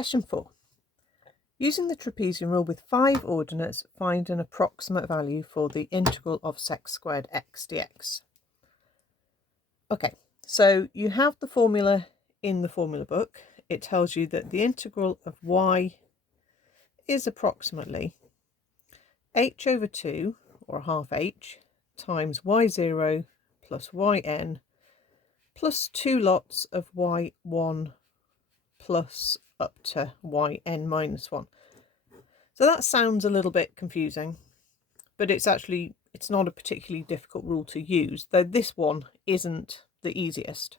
Question 4. Using the trapezium rule with 5 ordinates, find an approximate value for the integral of sec squared x dx. Okay, so you have the formula in the formula book. It tells you that the integral of y is approximately h over 2, or half h, times y0 plus yn plus 2 lots of y1 plus up to yn minus 1. So that sounds a little bit confusing, but it's not a particularly difficult rule to use, though this one isn't the easiest.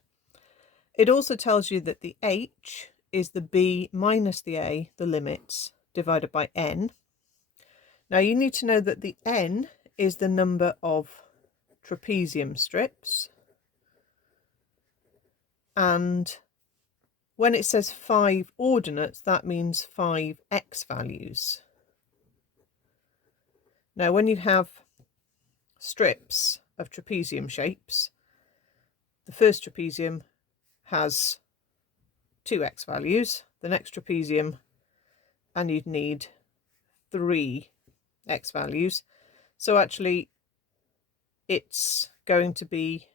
It also tells you that the h is the b minus the a, the limits, divided by n. Now you need to know that the n is the number of trapezium strips, and when it says 5 ordinates, that means 5 x values. Now when you have strips of trapezium shapes, the first trapezium has 2 x values, the next trapezium, and you'd need 3 x values. So actually it's going to be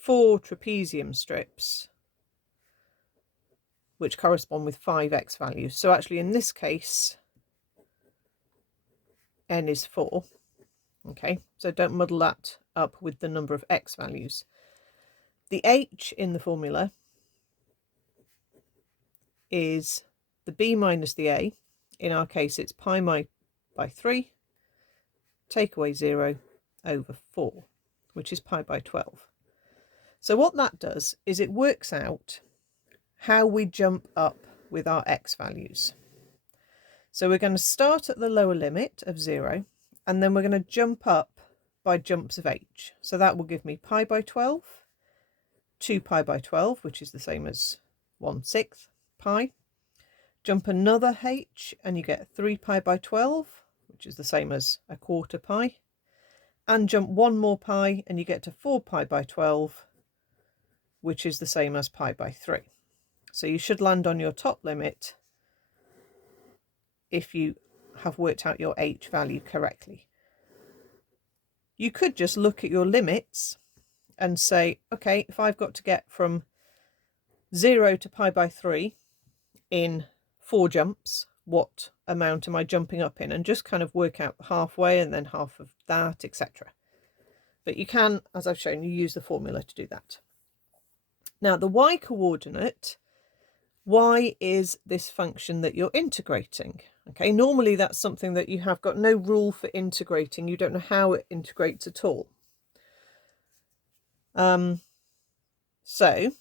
4 trapezium strips which correspond with 5 x values. So actually in this case n is 4. Okay, so don't muddle that up with the number of x values. The h in the formula is the b minus the a. In our case it's pi by 3, take away 0 over 4, which is pi by 12. So what that does is it works out how we jump up with our x values. So we're going to start at the lower limit of 0, and then we're going to jump up by jumps of h. So that will give me pi by 12, 2 pi by 12, which is the same as 1/6 pi. Jump another h and you get 3 pi by 12, which is the same as 1/4 pi. And jump one more pi and you get to 4 pi by 12, which is the same as pi by 3. So you should land on your top limit if you have worked out your h value correctly. You could just look at your limits and say, okay, if I've got to get from 0 to pi by 3 in 4 jumps, what amount am I jumping up in? And just kind of work out halfway and then half of that, etc. But you can, as I've shown you, use the formula to do that. Now the y coordinate, y is this function that you're integrating. Okay, normally that's something that you have got no rule for integrating. You don't know how it integrates at all. So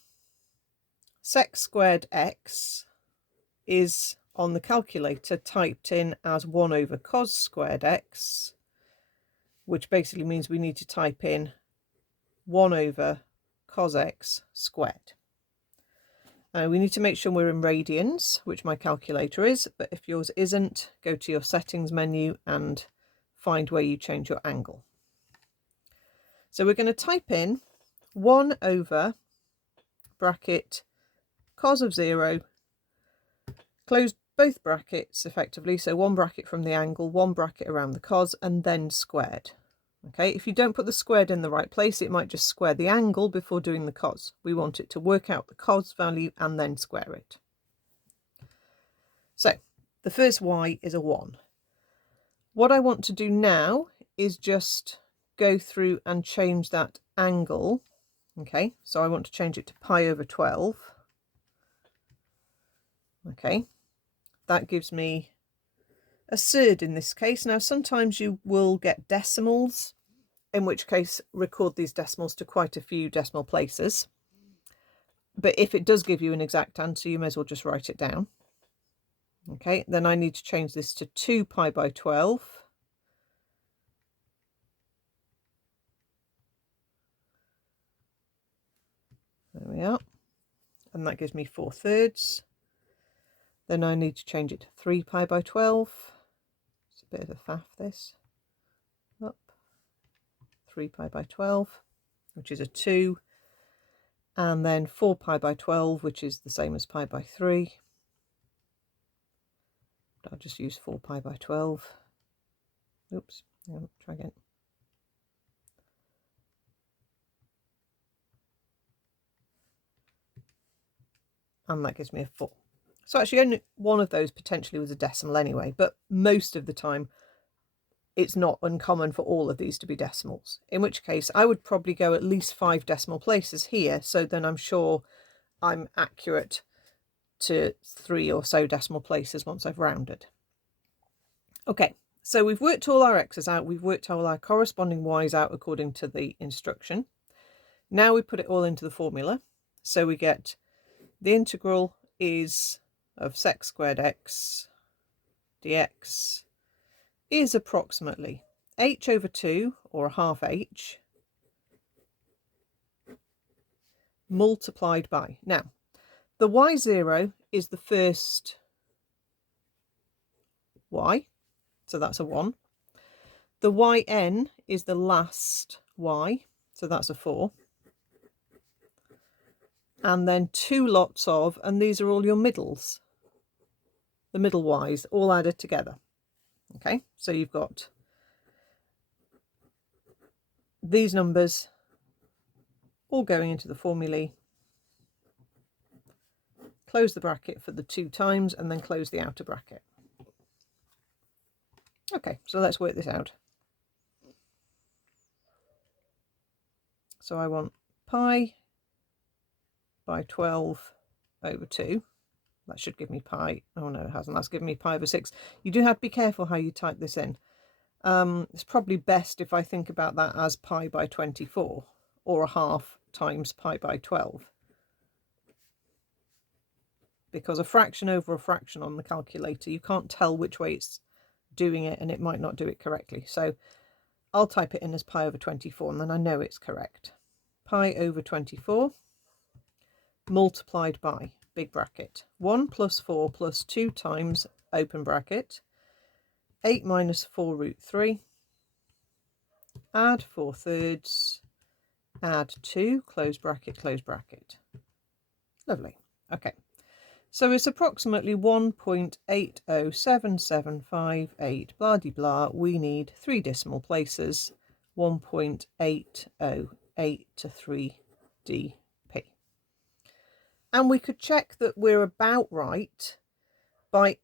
sec squared x is on the calculator typed in as 1 over cos squared x, which basically means we need to type in 1 over cos x squared. We need to make sure we're in radians, which my calculator is, but if yours isn't, go to your settings menu and find where you change your angle. So we're going to type in 1 over bracket cos of 0, close both brackets effectively, so one bracket from the angle, one bracket around the cos, and then squared. Okay, if you don't put the squared in the right place, it might just square the angle before doing the cos. We want it to work out the cos value and then square it. So the first y is a 1. What I want to do now is just go through and change that angle. Okay, so I want to change it to pi over 12. Okay, that gives me a third in this case. Now sometimes you will get decimals, in which case record these decimals to quite a few decimal places. But if it does give you an exact answer, you may as well just write it down. Okay, then I need to change this to 2 pi by 12. There we are. And that gives me 4/3. Then I need to change it to 3 pi by 12. It's a bit of a faff, this. Up. 3 pi by 12, which is a 2. And then 4 pi by 12, which is the same as pi by 3. I'll just use 4 pi by 12. Oops, try again. And that gives me a 4. So actually only one of those potentially was a decimal anyway, but most of the time it's not uncommon for all of these to be decimals, in which case I would probably go at least 5 decimal places here, so then I'm sure I'm accurate to 3 or so decimal places once I've rounded. Okay, so we've worked all our x's out, we've worked all our corresponding y's out according to the instruction. Now we put it all into the formula, so we get the integral is of sec squared x dx is approximately h over 2, or a half h, multiplied by. Now, the y0 is the first y, so that's a 1. The yn is the last y, so that's a 4. And then 2 lots of, and these are all your middles, the middle y's, all added together. Okay, so you've got these numbers all going into the formulae. Close the bracket for the 2 times and then close the outer bracket. Okay, so let's work this out. So I want pi by 12 over 2. That should give me pi. Oh no, it hasn't. That's given me pi over 6. You do have to be careful how you type this in. It's probably best if I think about that as pi by 24, or a half times pi by 12. Because a fraction over a fraction on the calculator, you can't tell which way it's doing it, and it might not do it correctly. So I'll type it in as pi over 24, and then I know it's correct. Pi over 24 multiplied by, big bracket, 1 plus 4 plus 2 times, open bracket, 8 minus 4 root 3, add 4/3, add 2, close bracket, close bracket. Lovely. Okay. So it's approximately 1.807758, blah de blah. We need 3 decimal places, 1.808 to 3 dp. And we could check that we're about right by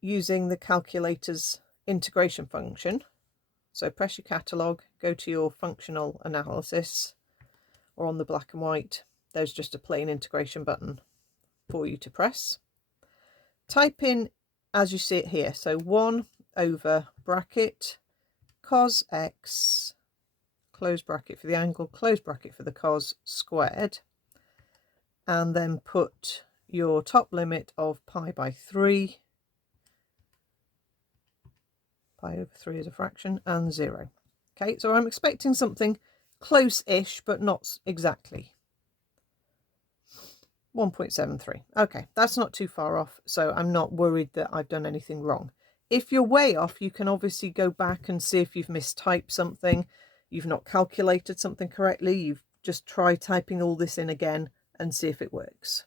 using the calculator's integration function. So press your catalogue, go to your functional analysis, or on the black and white, there's just a plain integration button for you to press. Type in as you see it here, so 1 over bracket cos x, close bracket for the angle, close bracket for the cos, squared, and then put your top limit of pi by 3, pi over 3 is a fraction, and 0. Okay, so I'm expecting something close-ish, but not exactly. 1.73. Okay, that's not too far off, so I'm not worried that I've done anything wrong. If you're way off, you can obviously go back and see if you've mistyped something, you've not calculated something correctly, you've just tried typing all this in again and see if it works.